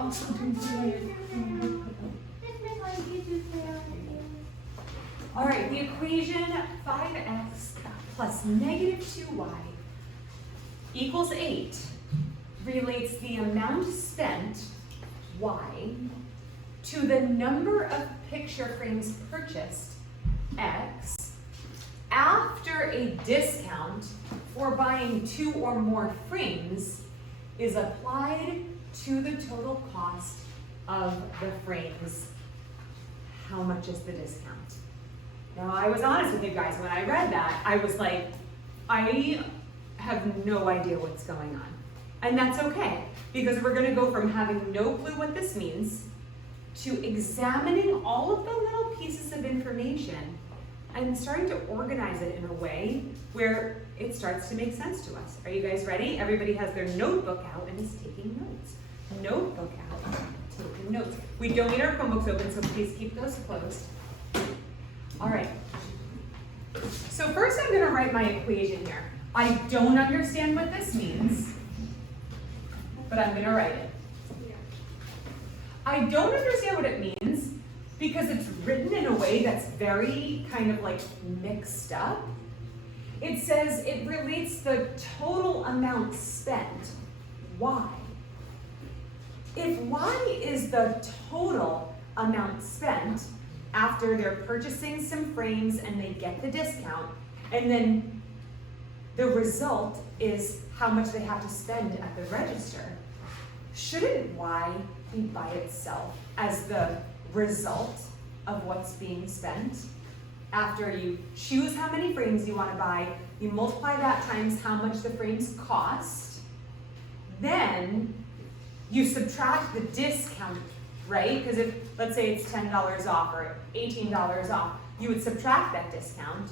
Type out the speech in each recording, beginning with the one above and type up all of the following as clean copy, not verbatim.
also do All right, the equation 5x plus negative 2y equals 8 relates the amount spent, y, to the number of picture frames purchased, x, after a discount for buying 2 or more frames is applied to the total cost of the frames. How much is the discount? Now, I was honest with you guys, when I read that, I was like, I have no idea what's going on. And that's okay, because we're gonna go from having no clue what this means to examining all of the little pieces of information and starting to organize it in a way where it starts to make sense to us. Are you guys ready? Everybody has their notebook out and is taking notes. Notebook out, taking notes. We don't need our Chromebooks open, so please keep those closed. All right. So first I'm gonna write my equation here. I don't understand what this means, but I'm gonna write it. I don't understand what it means because it's written in a way that's very kind of like mixed up. It says it relates the total amount spent, y. If y is the total amount spent after they're purchasing some frames and they get the discount, and then the result is how much they have to spend at the register, shouldn't y be by itself as the result of what's being spent? After you choose how many frames you want to buy, you multiply that times how much the frames cost, then you subtract the discount, right? Because if, let's say it's $10 off or $18 off, you would subtract that discount,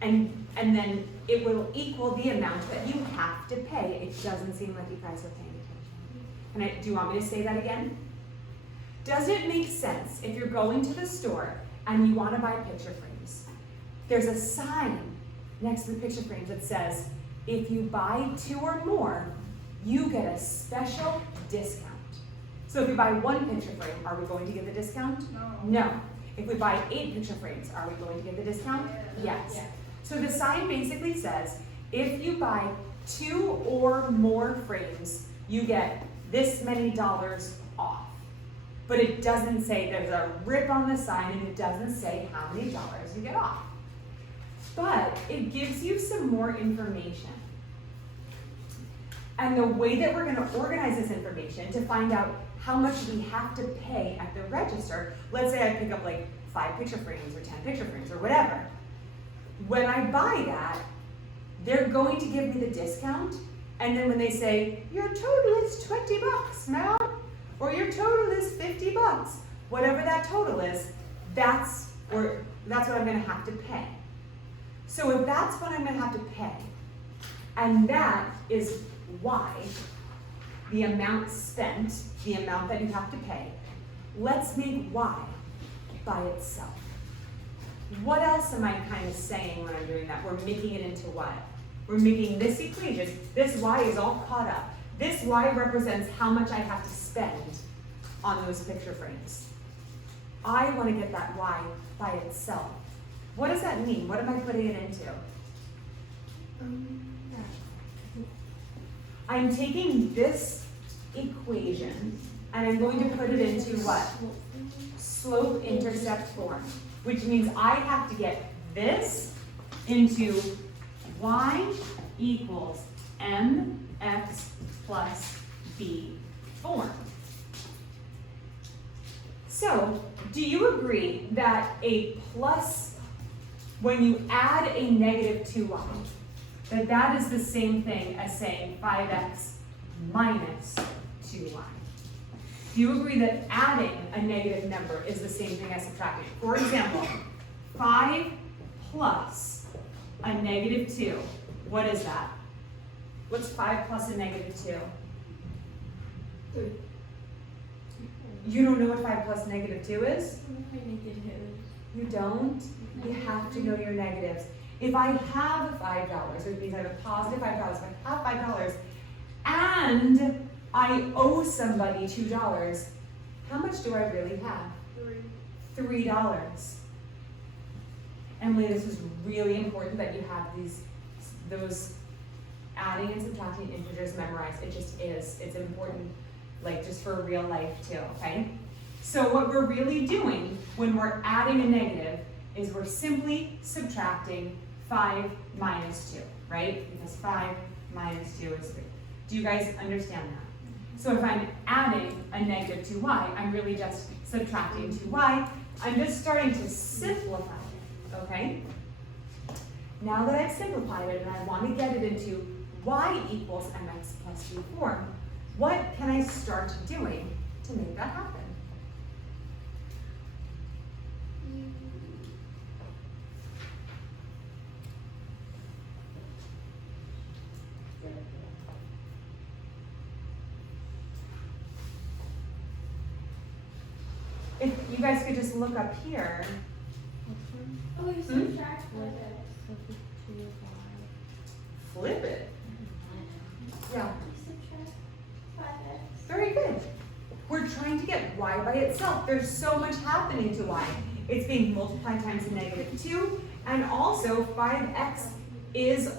and then it will equal the amount that you have to pay. It doesn't seem like you guys are paying attention. Do you want me to say that again? Does it make sense if you're going to the store and you want to buy picture frames? There's a sign next to the picture frames that says, if you buy 2 or more, you get a special discount. So if we buy 1 picture frame, are we going to get the discount? No. If we buy 8 picture frames, are we going to get the discount? Yes. Yeah. So the sign basically says, if you buy 2 or more frames, you get this many dollars off. But it doesn't say, there's a rip on the sign, and it doesn't say how many dollars you get off. But it gives you some more information. And the way that we're gonna organize this information to find out how much we have to pay at the register, let's say I pick up like 5 picture frames or 10 picture frames or whatever. When I buy that, they're going to give me the discount, and then when they say, your total is 20 bucks, ma'am, or your total is 50 bucks, whatever that total is, that's what I'm gonna have to pay. So if that's what I'm gonna have to pay, and that is y, the amount spent, the amount that you have to pay, let's make y by itself. What else am I kind of saying when I'm doing that? We're making it into what? We're making this equation, this y is all caught up. This y represents how much I have to spend on those picture frames. I want to get that y by itself. What does that mean? What am I putting it into? I'm taking this equation and I'm going to put it into what? Slope-intercept form, which means I have to get this into y equals mx plus b form. So, do you agree that a plus, when you add a negative 2y, that is the same thing as saying 5x minus 2y? Do you agree that adding a negative number is the same thing as subtracting? For example, 5 plus a negative 2. What is that? What's 5 plus a negative 2? 3. You don't know what 5 plus negative 2 is? You don't? You have to know your negatives. If I have $5, which means I have a positive $5, if I have $5, and I owe somebody $2. How much do I really have? $3. Emily, this is really important that you have those adding and subtracting integers memorized. It just is. It's important, like just for real life too, okay? So what we're really doing when we're adding a negative is we're simply subtracting 5 minus 2, right? Because 5 minus 2 is 3. Do you guys understand that? So if I'm adding a negative 2y, I'm really just subtracting 2y. I'm just starting to simplify it, okay? Now that I've simplified it and I want to get it into y equals mx plus 2 form, what can I start doing to make that happen? If you guys could just look up here. Oh, you subtract Flip it. Yeah. subtract 5x. Very good. We're trying to get y by itself. There's so much happening to y. It's being multiplied times a negative 2, and also 5x is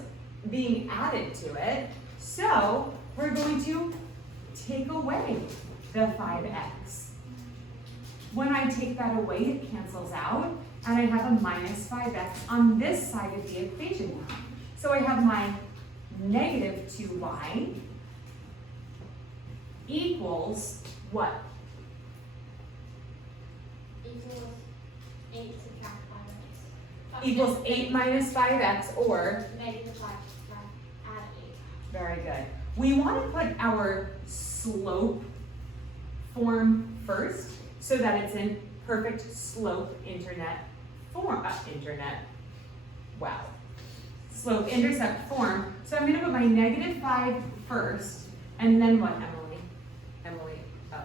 being added to it. So we're going to take away the 5x. When I take that away, it cancels out, and I have a minus 5x on this side of the equation now. So I have my negative 2y equals what? Equals 8 subtract 5x. Equals 8 minus 5x, or? Negative 5 subtract, add 8. Very good. We want to put our slope form first so that it's in perfect slope form. Wow. Slope intercept form. So I'm going to put my negative 5 first, and then what, Emily? Emily, oh.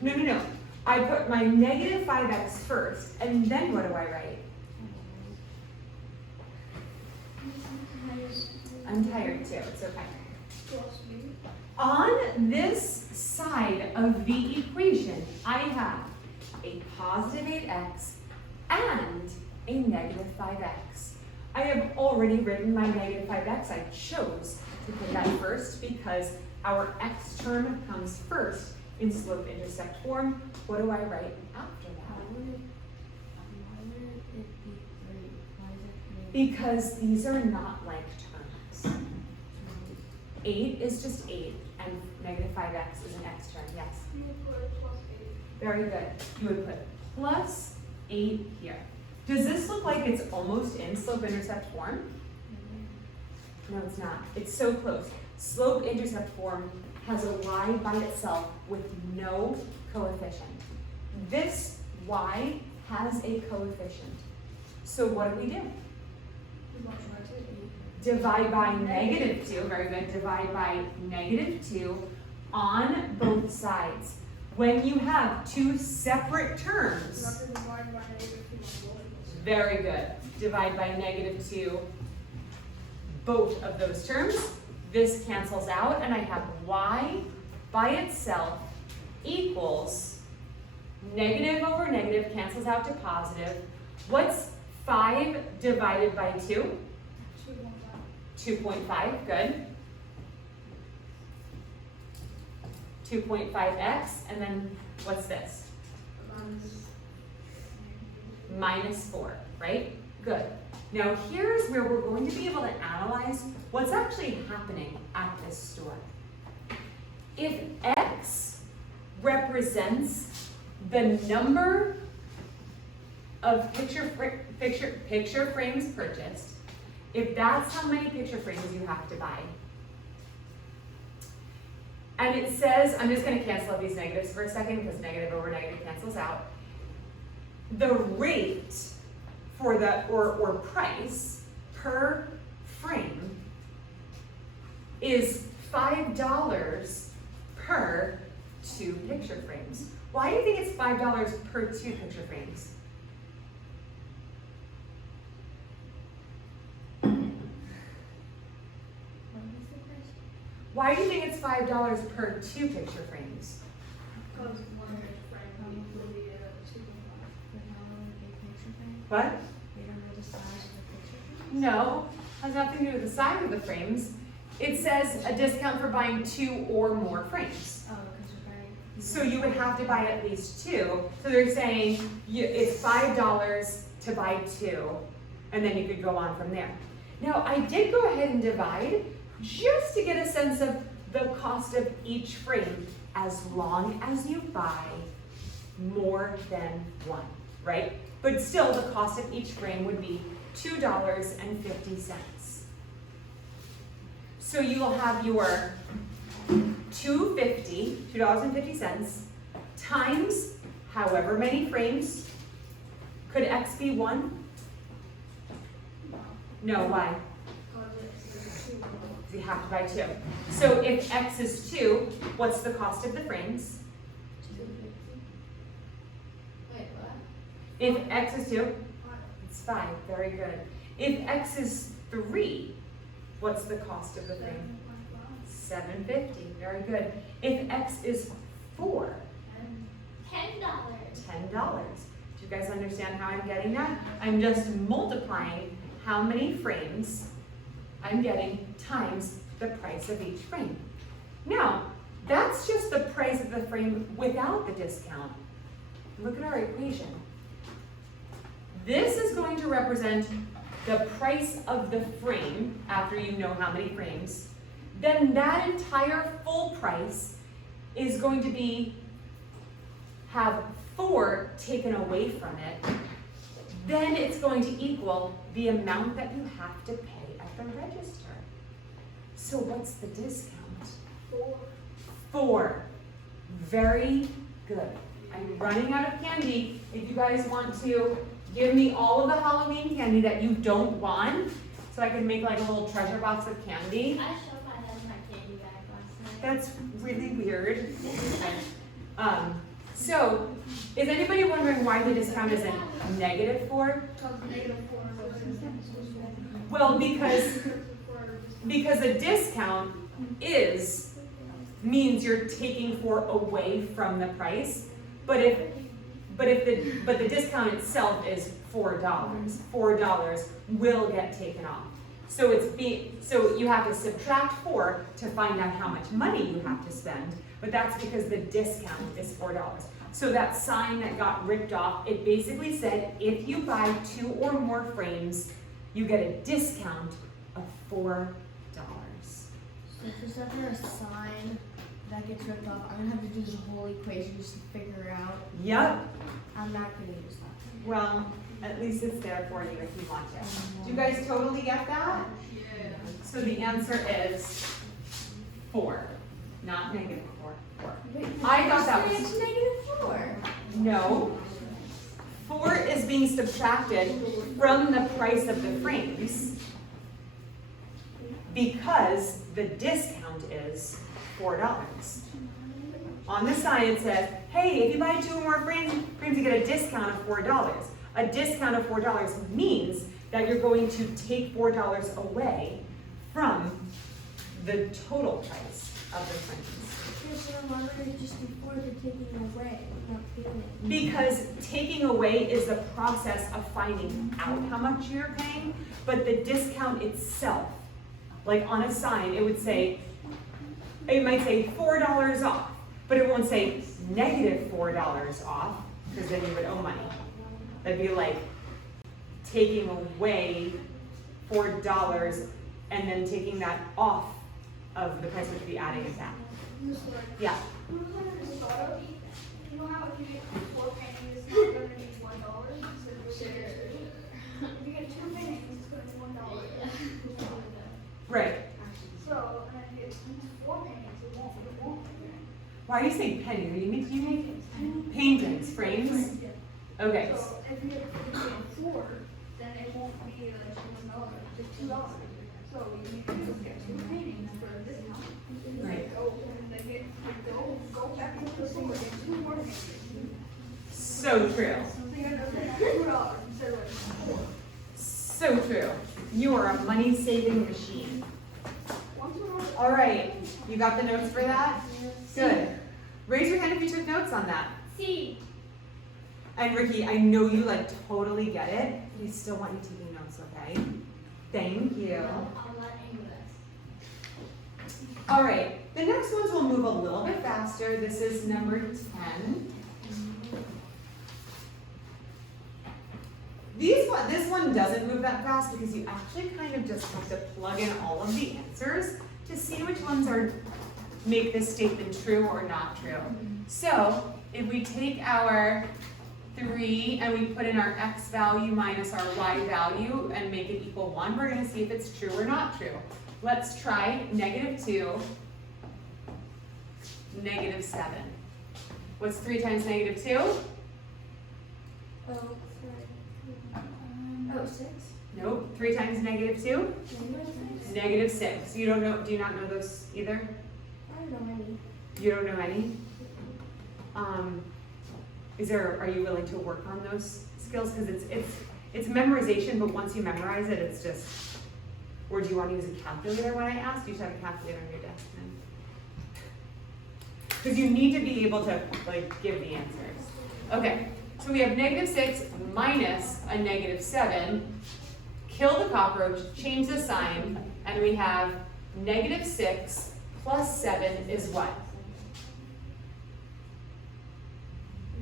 No. I put my negative 5x first, and then what do I write? I'm tired too, it's okay. On this side of the equation, I have a positive 8x and a negative 5x. I have already written my negative 5x. I chose to put that first because our x term comes first in slope intercept form. What do I write after that? Because these are not like terms. 8 is just 8, and negative 5x is an x term, yes? You would put plus 8. Very good. You would put plus 8 here. Does this look like it's almost in slope intercept form? No, it's not. It's so close. Slope intercept form has a y by itself with no coefficient. This y has a coefficient. So what do? Divide by negative 2, very good, divide by negative 2 on both sides. When you have two separate terms, very good, divide by negative 2, both of those terms, this cancels out, and I have y by itself equals negative over negative cancels out to positive. What's 5 divided by 2? 2.5, good. 2.5x, and then what's this? Minus 4, right? Good. Now here's where we're going to be able to analyze what's actually happening at this store. If x represents the number of picture frames purchased, if that's how many picture frames you have to buy, and it says, I'm just going to cancel out these negatives for a second because negative over negative cancels out. The rate for the, or price per frame is $5 per 2 picture frames. Why do you think it's $5 per 2 picture frames? Why do you think it's $5 per 2 picture frames? Because one frame will be two. What? They don't know the size of the picture. No, has nothing to do with the size of the frames. It says a discount for buying 2 or more frames. Oh, because you're buying. So you would have to buy at least 2. So they're saying it's $5 to buy 2, and then you could go on from there. Now, I did go ahead and divide just to get a sense of the cost of each frame as long as you buy more than 1, right? But still, the cost of each frame would be $2.50. So you will have your $2.50 times however many frames. Could X be 1? No, why? You have to buy 2. So if X is 2, what's the cost of the frames? Wait, what? If X is 2, it's 5, very good. If X is 3, what's the cost of the frame? $7.50, very good. If X is 4, $10. $10. Do you guys understand how I'm getting that? I'm just multiplying how many frames I'm getting times the price of each frame. Now, that's just the price of the frame without the discount. Look at our equation. This is going to represent the price of the frame after you know how many frames. Then that entire full price is going to have 4 taken away from it. Then it's going to equal the amount that you have to pay at the register. So what's the discount? 4. Very good. I'm running out of candy. If you guys want to give me all of the Halloween candy that you don't want, so I can make like a little treasure box of candy. I showed my dad my candy bag last night. That's really weird. So, is anybody wondering why the discount isn't -4? Well, because the discount means you're taking 4 away from the price, but the discount itself is $4. $4 will get taken off. So so you have to subtract 4 to find out how much money you have to spend, but that's because the discount is $4. So that sign that got ripped off, it basically said if you buy 2 or more frames, you get a discount of $4. So if there's ever a sign that gets ripped off, I'm gonna have to do this whole equation just to figure out. Yep. I'm not gonna use that. Well, at least it's there for you if you want to. Do you guys totally get that? Yeah. So the answer is 4, not -4. 4. I thought that was, It's -4. no. 4 is being subtracted from the price of the frames because the discount is $4. On the side it says, hey, if you buy 2 or more frames, you get a discount of $4. A discount of $4 means that you're going to take $4 away from the total price of the frames. So why would it just be 4 to taking away, not paying? Because taking away is the process of finding out how much you're paying, but the discount itself, like on a sign, it might say $4 off, but it won't say -$4 off, because then you would owe money. That'd be like taking away $4 and then taking that off of the price, which would be adding it back. Yeah. You know how if you get 4 paintings, it's not going to be $1? If you get 2 paintings, it's going to be $1. Right. So, and if you get 4 paintings, it won't be. Why are you saying pennies? Do you make paintings, frames? Okay. So if you get 4, then it won't be $1, it's $2. So you need to get 2 paintings for a discount. Right. Go back to the store, get 2 more paintings. So true. So you're going to pay $2 instead of 4. So true. You are a money-saving machine. Once we're on All right, you got the notes for that? Good. Raise your hand if you took notes on that. C. And Ricky, I know you like totally get it. We still want you taking notes, okay? Thank you. I'll let English. All right, the next ones will move a little bit faster. This is number 10. This one doesn't move that fast because you actually kind of just have to plug in all of the answers to see which ones make this statement true or not true. So if we take our 3 and we put in our x value minus our y value and make it equal 1, we're going to see if it's true or not true. Let's try -2, -7. What's 3 times -2? Oh, sorry. 6. Nope. 3 times -2? -6. You don't know, do you not know those either? I don't know any. You don't know any? Are you willing to work on those skills? Because it's memorization, but once you memorize it, it's just, or do you want to use a calculator when I ask? You should have a calculator on your desk then. Because you need to be able to like give the answers. Okay, so we have -6 minus a -7. Kill the cockroach, change the sign, and we have -6 plus 7 is what?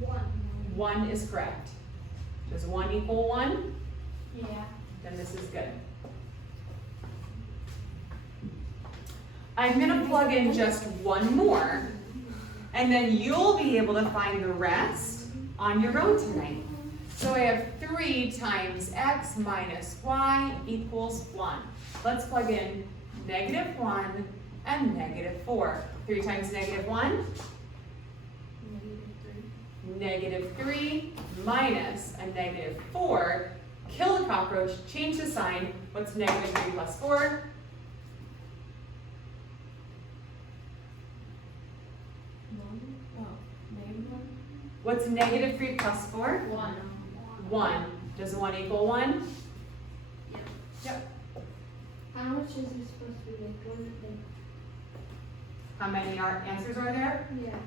1. 1 is correct. Does 1 equal 1? Yeah. Then this is good. I'm gonna plug in just one more, and then you'll be able to find the rest on your own tonight. So I have 3 times x minus y equals 1. Let's plug in -1 and -4. 3 times -1? -3 minus a -4. Kill the cockroach, change the sign. What's -3 plus 4? What's -3 plus 4? 1. 1. Does 1 equal 1? Yep. How much is it supposed to be? What do you think? How many answers are there? Yeah.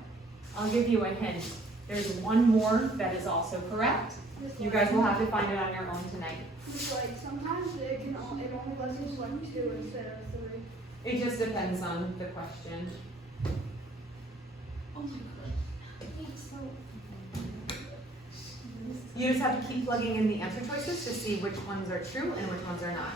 I'll give you a hint. There's one more that is also correct. You guys will have to find it on your own tonight. It's like sometimes it only lets you select 2 instead of 3. It just depends on the question. Oh my god. It's so. You just have to keep plugging in the answer choices to see which ones are true and which ones are not.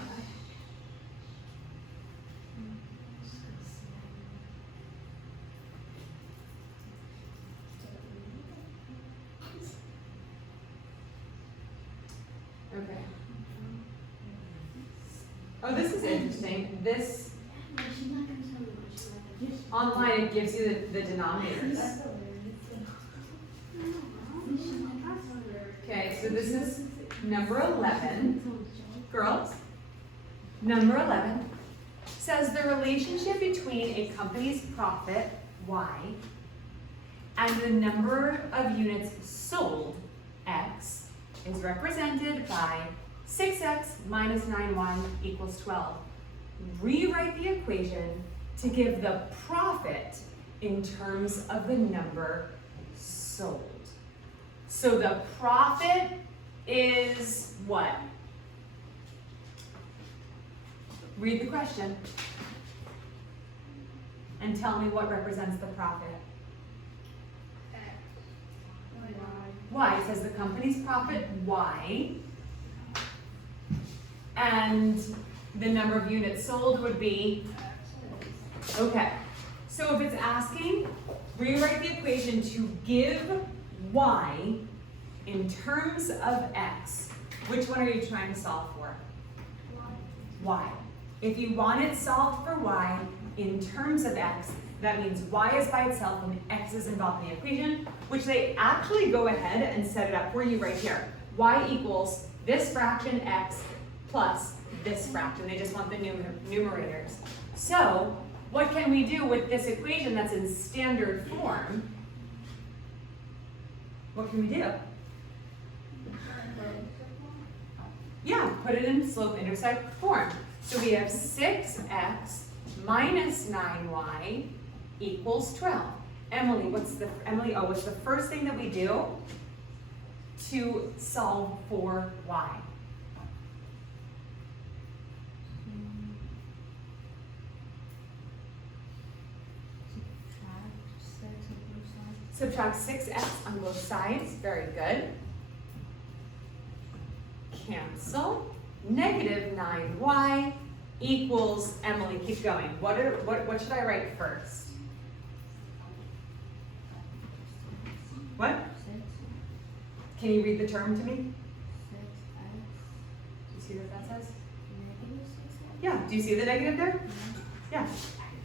Okay. Oh, this is interesting. This, online it gives you the denominators. Okay, so this is number 11. Girls, number 11 says the relationship between a company's profit, Y, and the number of units sold, X, is represented by 6x minus 9y equals 12. Rewrite the equation to give the profit in terms of the number sold. So the profit is what? Read the question and tell me what represents the profit. Y. It says the company's profit, Y, and the number of units sold would be, okay. So if it's asking, rewrite the equation to give Y in terms of X, which one are you trying to solve for? Y. If you want it solved for Y in terms of X, that means Y is by itself and X is involved in the equation, which they actually go ahead and set it up for you right here. Y equals this fraction X plus this fraction. They just want the numerators. So what can we do with this equation that's in standard form? What can we do? Yeah, put it in slope-intercept form. So we have 6x minus 9y equals 12. Emily, what's the first thing that we do to solve for y? Subtract 6x on both sides. Very good. Cancel. Negative 9y equals, Emily, keep going. What should I write first? What? 6. Can you read the term to me? 6x. Do you see what that says? Negative 6x. Yeah, do you see the negative there? Yeah.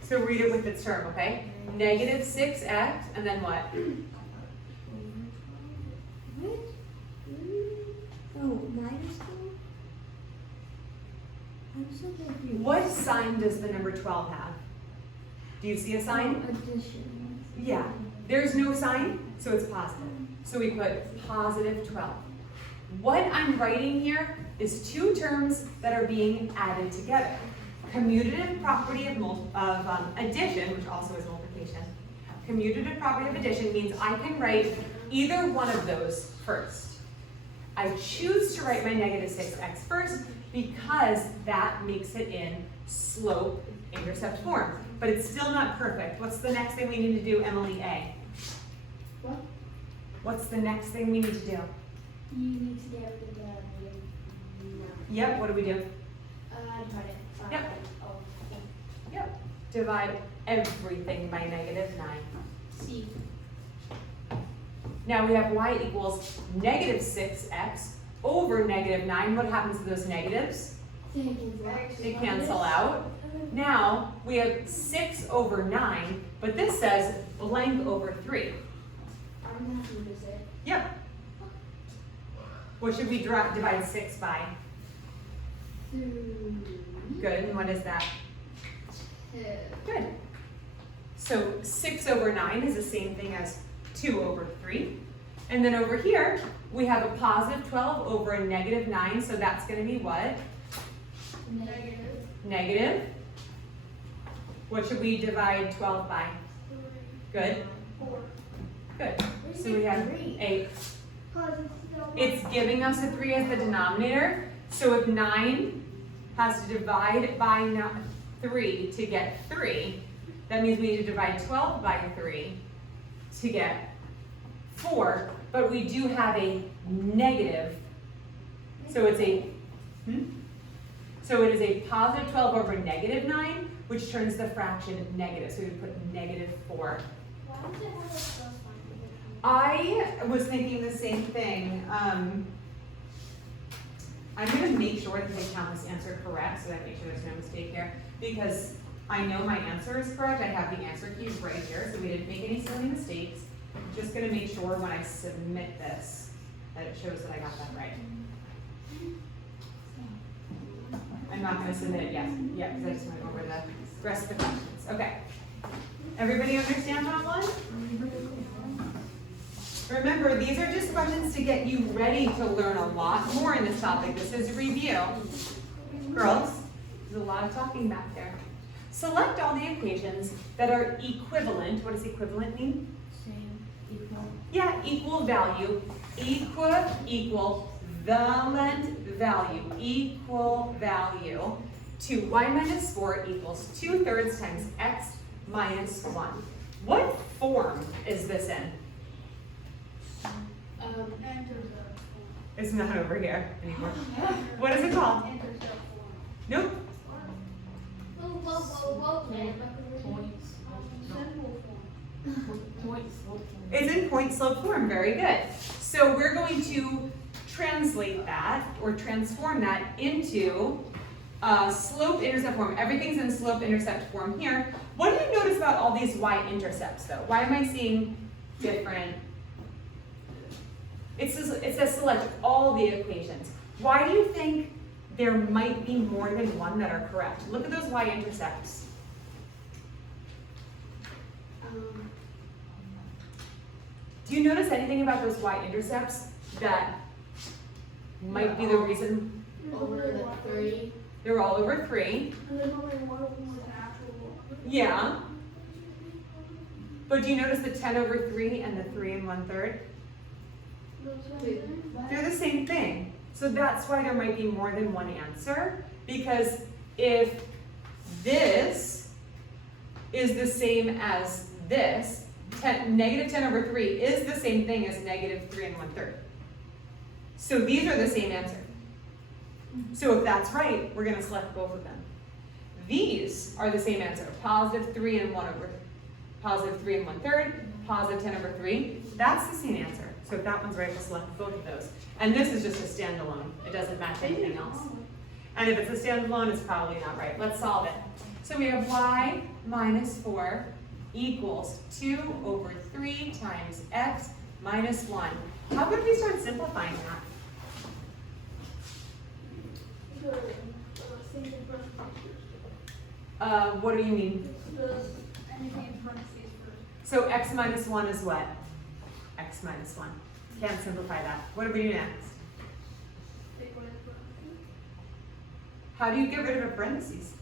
So read it with its term, okay? Negative 6x, and then what? What? Oh, minus 12? I'm so confused. What sign does the number 12 have? Do you see a sign? Addition. Yeah. There's no sign, so it's positive. So we put positive 12. What I'm writing here is two terms that are being added together. Commutative property of addition, which also is multiplication. Commutative property of addition means I can write either one of those first. I choose to write my negative 6x first because that makes it in slope-intercept form. But it's still not perfect. What's the next thing we need to do, Emily A? What? What's the next thing we need to do? You need to get rid of the negative. Yep, what do we do? Divide it. Yep. Oh, okay. Yep. Divide everything by negative 9. C. Now we have y equals negative 6x over negative 9. What happens to those negatives? They cancel out. Now we have 6 over 9, but this says blank over 3. I'm gonna have to use it. Yep. What should we divide 6 by? 3. Good, and what is that? 2. Good. So 6 over 9 is the same thing as 2 over 3. And then over here, we have a positive 12 over a negative 9, so that's going to be what? Negative. Negative. What should we divide 12 by? 3. Good. 4. Good. So we have 8. Positive. It's giving us a 3 as the denominator, so if 9 has to divide by 3 to get 3, that means we need to divide 12 by 3 to get 4, but we do have a negative, so it's a, so it is a positive 12 over negative 9, which turns the fraction negative, so we put negative 4. Why does it have a plus sign? I was thinking the same thing. I'm going to make sure that they count this answer correct so that I make sure there's no mistake here, because I know my answer is correct. I have the answer keys right here, so we didn't make any silly mistakes. I'm just going to make sure when I submit this that it shows that I got that right. I'm not going to submit it yet, because I just want to go over the rest of the questions. Okay. Everybody understand that one? Remember, these are just questions to get you ready to learn a lot more in this topic. This is review. Girls, there's a lot of talking back there. Select all the equations that are equivalent. What does equivalent mean? Same. Equal. Yeah, equal value. Equal valent value. Equal value to y minus 4 equals 2/3 times x minus 1. What form is this in? Intercept It's not over here anymore. form. What is it called? Intercept form. Nope. Points. Simple form. Points. It's in point slope form. Very good. So we're going to translate that or transform that into slope intercept form. Everything's in slope intercept form here. What do you notice about all these y-intercepts though? Why am I seeing different? It says select all the equations. Why do you think there might be more than one that are correct? Look at those y-intercepts. Do you notice anything about those y-intercepts that might be the reason? Over the 3. They're all over 3. And then only one of them was an actual Yeah. But do you notice the 10 over 3 and the 3 1/3? They're the same thing. So that's why there might be more than one answer, because if this is the same as this, negative 10 over 3 is the same thing as negative 3 1/3. So these are the same answer. So if that's right, we're going to select both of them. These are the same answer, positive 3 and 3 1/3, positive 10 over 3. That's the same answer. So if that one's right, we'll select both of those. And this is just a standalone. It doesn't match anything else. And if it's a standalone, it's probably not right. Let's solve it. So we have y minus 4 equals 2 over 3 times x minus 1. How could we start simplifying that? What do you mean? Anything in parentheses first. So x minus 1 is what? X minus 1. Can't simplify that. What do we do next? Take away the parentheses. How do you get rid of a parentheses?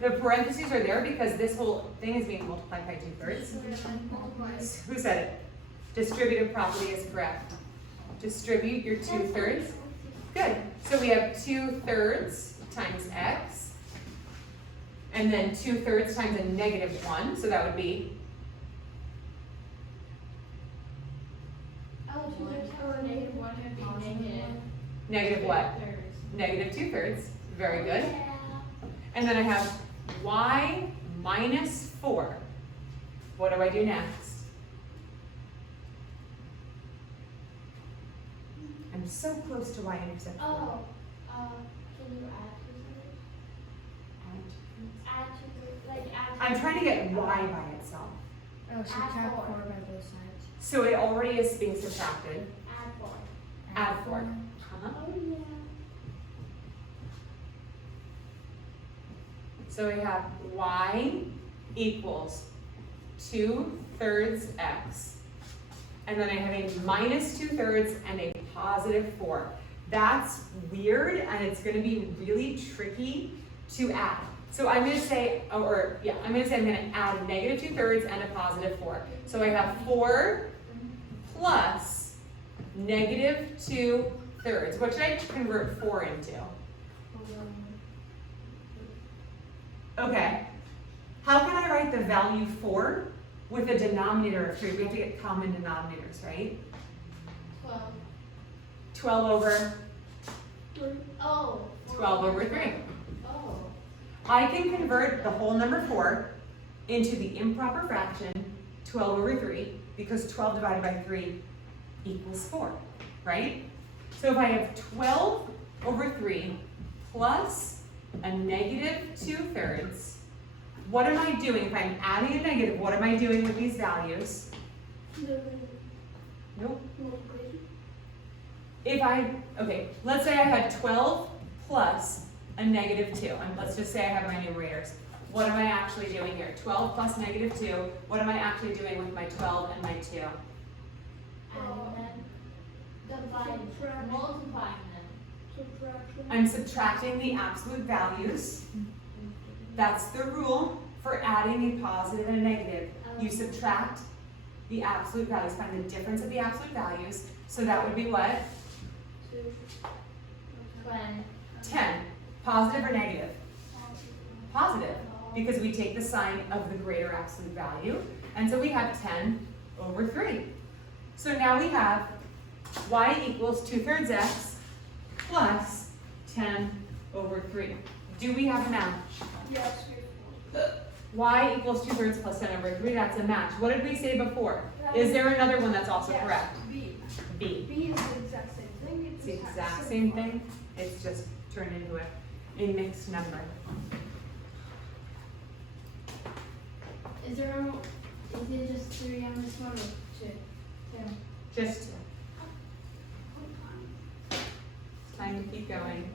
The parentheses are there because this whole thing is being multiplied by 2/3. So we have to multiply. Who said it? Distributive property is correct. Distribute your 2/3. Good. So we have 2/3 times x. And then 2/3 times a negative 1. So that would be Negative 1 would be negative. negative what? Negative 2/3. Very good. And then I have y minus 4. What do I do next? I'm so close to y-intercept 4. Oh, can you add two thirds? Add two thirds, like add. I'm trying to get y by itself. Oh, subtract 4 by both sides. So it already is being subtracted. Add 4. Add 4. Uh-huh. Oh, yeah. So we have y equals 2/3 x. And then I have a minus 2/3 and a positive 4. That's weird, and it's going to be really tricky to add. So I'm going to say, I'm going to add a negative 2/3 and a positive 4. So I have 4 plus negative 2/3. What should I convert 4 into? Okay. How can I write the value 4 with a denominator of 3? We have to get common denominators, right? 12. 12 over Oh. 12 over 3. Oh. I can convert the whole number 4 into the improper fraction 12 over 3 because 12 divided by 3 equals 4, right? So if I have 12 over 3 plus a negative 2/3, what am I doing? If I'm adding a negative, what am I doing with these values? Nope. Let's say I had 12 plus a negative 2, and let's just say I have my numerators. What am I actually doing here? 12 plus negative 2, what am I actually doing with my 12 and my 2? And then dividing, multiplying them. Subtraction. I'm subtracting the absolute values. That's the rule for adding a positive and a negative. You subtract the absolute values, find the difference of the absolute values. So that would be what? 20. 10. Positive or negative? Positive, because we take the sign of the greater absolute value. And so we have 10 over 3. So now we have y equals 2/3 x plus 10 over 3. Do we have a match? Yes, Y equals 2/3 plus 10 over 3, that's a match. What did we say before? Is there another one that's also yes. correct? B. B. B is the exact same thing. It's the exact same thing. It's just turned into a mixed number. Is it just 3 on this one or 2? 2. Just 2. It's time to keep going.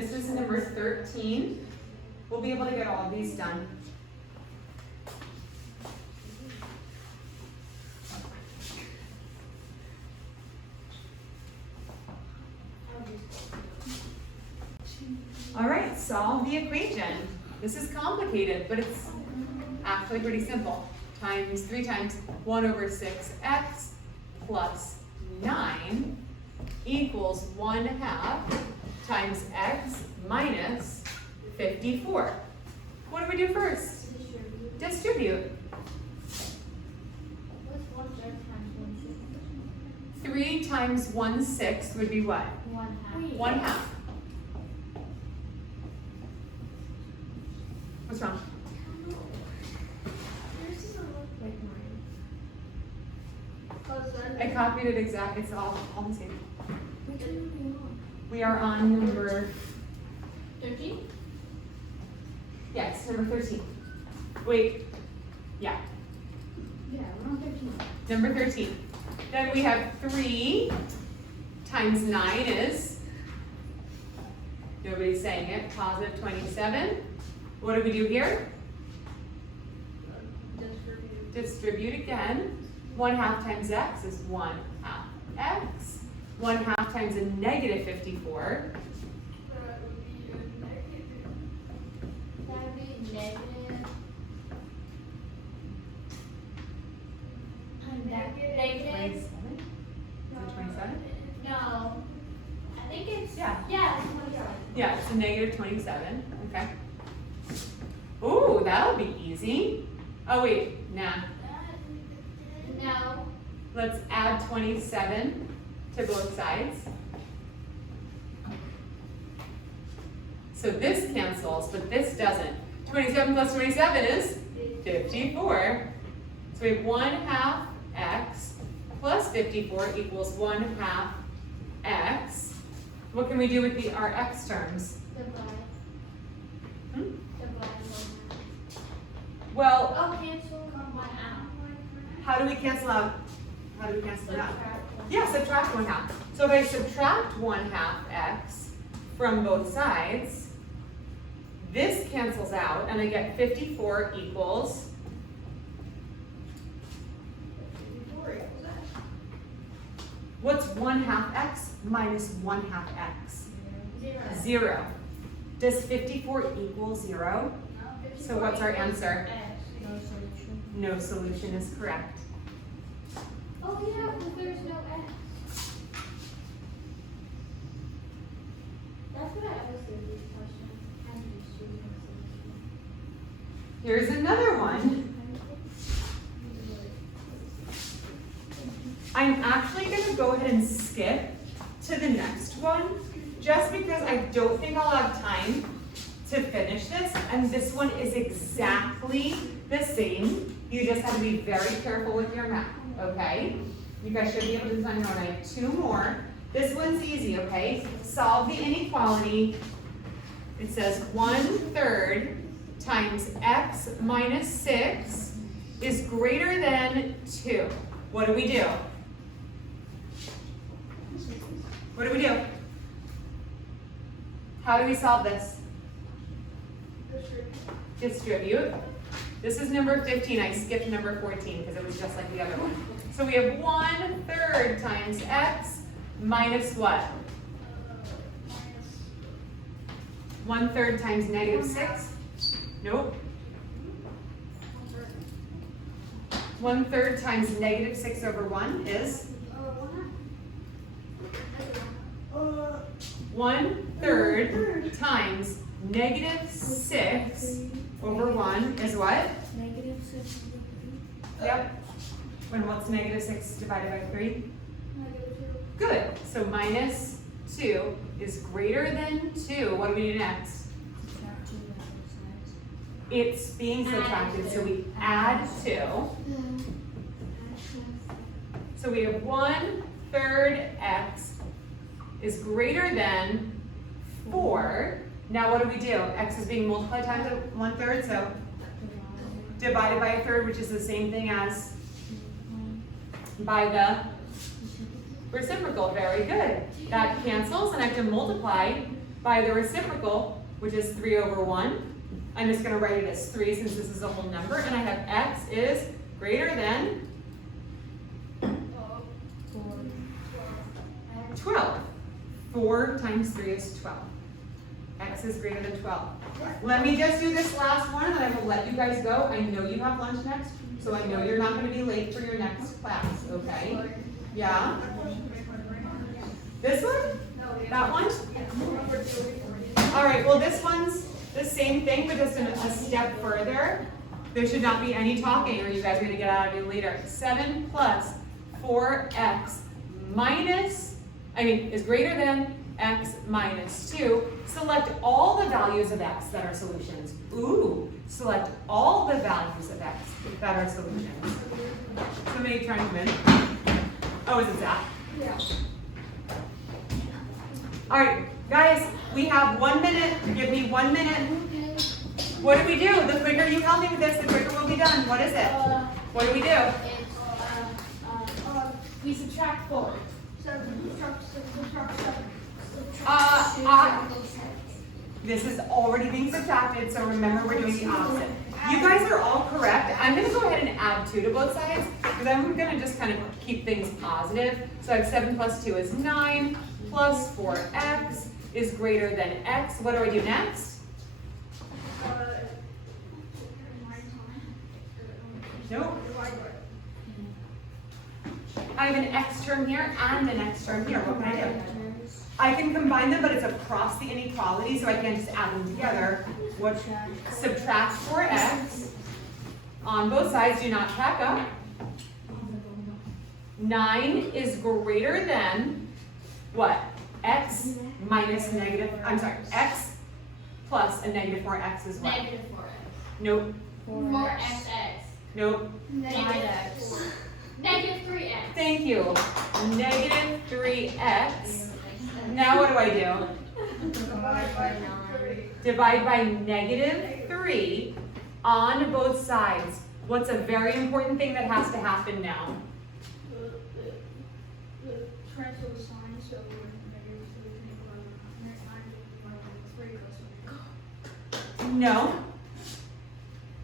this is number 13. We'll be able to get all of these done. All right, solve the equation. This is complicated, but it's actually pretty simple. 3 times 1 over 6x plus 9 equals 1/2 times x minus 54. What do we do first? Distribute. What's 1/3 times 1/6? 3 times 1/6 would be what? 1/2. 1/2. What's wrong? Yours doesn't look Like mine. close then. I copied it exactly. It's all the same. Which one are we on? We are on number, 13? yes, number 13. Wait, yeah, Yeah, we're on 13. number 13. Then we have 3 times 9 is, nobody's saying it, positive 27. What do we do here? Distribute. Distribute again. 1/2 times x is 1/2 x. 1/2 times a negative 54. That would be a negative. That would be negative. Negative. 27? Is it 27? No. I think it's. Yeah. Yeah, it's 27. Yeah, it's a negative 27. Okay. Ooh, that'll be easy. Oh wait, nah. No. Let's add 27 to both sides. So this cancels, but this doesn't. 27 plus 27 is 54. So we have 1/2 x plus 54 equals 1/2 x. What can we do with our x terms? Divide. Hmm? Divide 1/2. Well, Oh, cancel 1/2. how do we cancel out? How do we cancel it out? Subtract 1/2. Yeah, subtract 1/2. So if I subtract 1/2 x from both sides, this cancels out and I get 54 equals, 54 equals that. what's 1/2 x minus 1/2 x? 0. 0. Does 54 equal 0? No, So what's our answer? X. No solution. No solution is correct. Oh, yeah, because there's no x. That's what I always do with these questions. How do you choose no solution? Here's another one. I'm actually going to go ahead and skip to the next one, just because I don't think I'll have time to finish this, and this one is exactly the same. You just have to be very careful with your math, okay? You guys should be able to do this on your own. I have 2 more. This one's easy, okay? Solve the inequality. It says 1/3 times x minus 6 is greater than 2. What do we do? What do we do? How do we solve this? Distribute. This is number 15. I skipped number 14 because it was just like the other one. So we have 1/3 times x minus what? 1/3 times negative 6? Nope. 1/3 times negative 6 over 1 is 1/3 times negative 6 over 1 is what? Negative 6 over 3. Yep. And what's negative 6 divided by 3? -2. Good. So minus 2 is greater than 2. What do we do next? Subtract 2 on both sides. It's being subtracted, so we add 2. So we have 1/3 x is greater than 4. Now what do we do? X is being multiplied times 1/3, so divided by 1/3, which is the same thing as by the reciprocal. Very good. That cancels, and I have to multiply by the reciprocal, which is 3 over 1. I'm just going to write it as 3 since this is a whole number, and I have x is greater than 12. 4 times 3 is 12. X is greater than 12. Let me just do this last one, and then I will let you guys go. I know you have lunch next, so I know you're not going to be late for your next class, okay? Yeah? This one? That one? All right, well, this one's the same thing, but just a step further. There should not be any talking, or you guys are going to get out of here later. 7 plus 4x is greater than x minus 2. Select all the values of x that are solutions. Ooh, select all the values of x that are solutions. Somebody trying to come in? Oh, is it Zach? Yeah. All right, guys, we have 1 minute. Give me 1 minute. What do we do? The quicker you help me with this, the quicker we'll be done. What is it? What do we do? We subtract 4. This is already being subtracted, so remember we're doing the opposite. You guys are all correct. I'm going to go ahead and add 2 to both sides, because I'm going to just kind of keep things positive. So I have 7 plus 2 is 9, plus 4x is greater than x. What do I do next? Nope. I have an x term here and an x term here. What can I do? I can combine them, but it's across the inequality, so I can't just add them together. What? Subtract 4x. On both sides, do not pack up. 9 is greater than what? X minus x plus a negative 4x is what? Negative 4x. Nope. 4xx. Nope. Negative 3x. Thank you. Negative 3x. Now what do I do? Divide by negative 3 on both sides. What's a very important thing that has to happen now? Transfer the sign, so we're negative 3 No.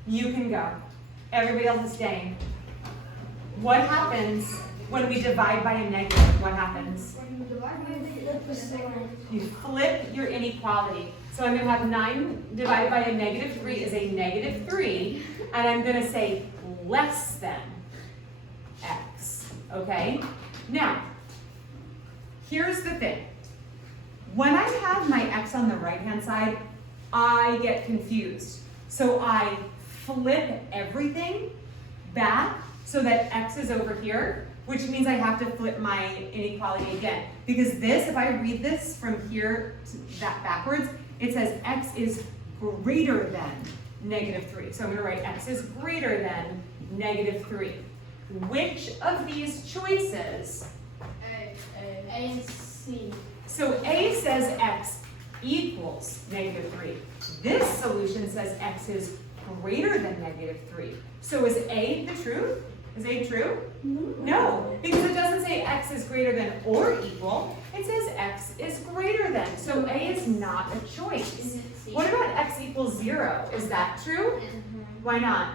You can go. Everybody else is staying. What happens when we divide by a negative? What happens? When you divide by a negative, You flip your inequality. So I'm going to have 9 divided by a negative 3 is a negative 3, and I'm going to say less than x, okay? Now, here's the thing. When I have my x on the right-hand side, I get confused. So I flip everything back so that x is over here, which means I have to flip my inequality again. Because this, if I read this from here to that backwards, it says x is greater than negative 3. So I'm going to write x is greater than negative 3. Which of these choices? A and C. So A says x equals negative 3. This solution says x is greater than negative 3. So is A the truth? Is A true? No, because it doesn't say x is greater than or equal. It says x is greater than. So A is not a choice. Is it C? What about x equals 0? Is that true? Why not?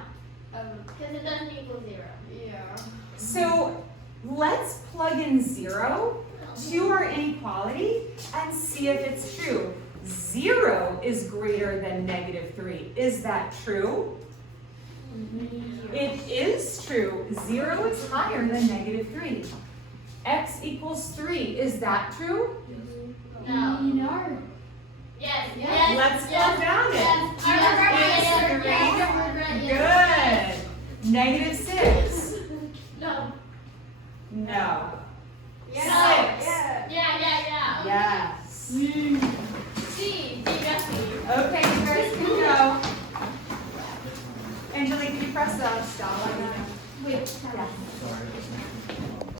Because it doesn't equal 0. yeah. So let's plug in 0 to our inequality and see if it's true. 0 is greater than negative 3. Is that true? It is true. 0 is higher than negative 3. X equals 3. Is that true? No. No. Yes. Let's go down it. Yes. Good. Negative 6. No. No. Yeah. 6. Yeah. Yes. C. Definitely. Okay, you guys can go. Angelique, can you press the stop button? Wait. Yeah.